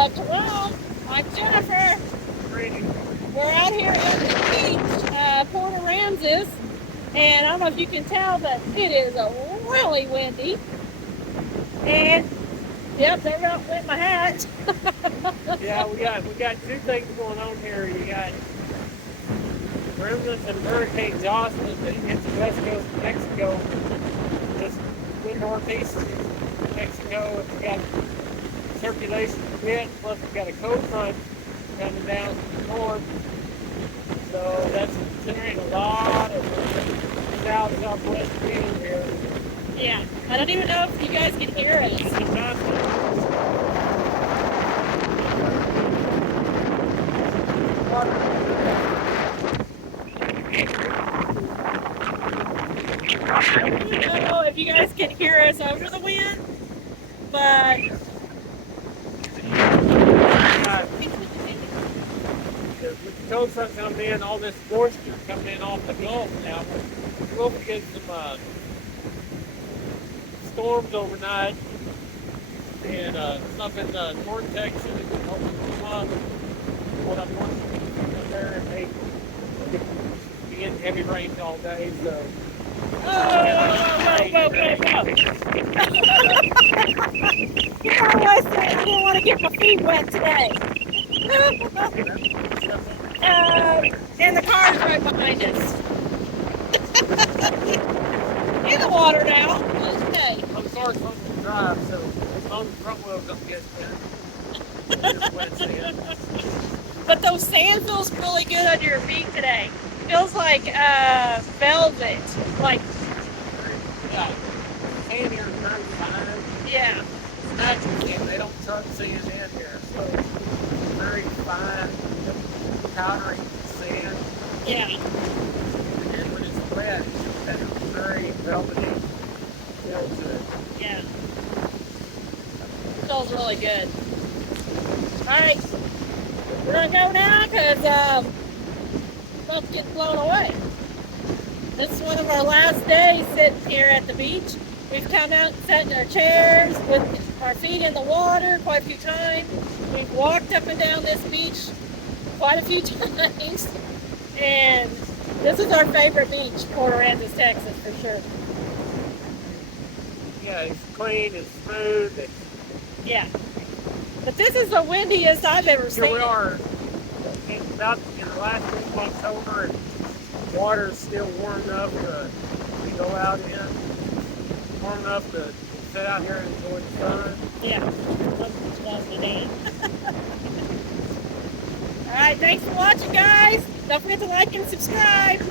love to roam. I'm Jennifer. We're out here at the beach, Port Aransas, and I don't know if you can tell, but it is really windy. And yep, there went my hat. Yeah, we got two things going on here. You got remnants of Hurricane Jocelyn that hits the west coast of Mexico, just wind northeast of Mexico. We got circulation a bit, plus we got a cold front coming down from the north. So that's generating a lot of southwest wind here. Yeah, I don't even know if you guys can hear us. I don't know if you guys can hear us over the wind, but With the cold front coming in, all this moisture coming in off the Gulf now, we'll get some storms overnight, and stuff in North Texas, Oklahoma, what I'm watching there, and they be in heavy rains all day, so. whoa. You know what I said? I didn't want to get my feet wet today. And the car's right behind us. In the water now. Okay. I'm sorry, supposed to drive, so as long as the front wheel don't get wet, just wet sand. But those sand feels really good on your feet today. Feels like velvet. Like, Yeah, sand here is very fine. yeah. It's natural sand. They don't truck sand in here, so it's very fine, powdery sand. Yeah. And when it's wet, it's got a very velvety feel to it. Yeah. Feels really good. Alright. We're going to go now because stuff's getting blown away. This is one of our last days sitting here at the beach. We've come out and sat in our chairs with our feet in the water quite a few times. We've walked up and down this beach quite a few times. And this is our favorite beach, Port Aransas, Texas, for sure. Yeah, it's clean, it's smooth. Yeah. But this is the windiest I've ever seen. Here we are in the last week of October, and water's still warm enough to go out in. Warm enough to sit out here and enjoy the sun. Yeah. All right, thanks for watching, guys. Don't forget to like and subscribe.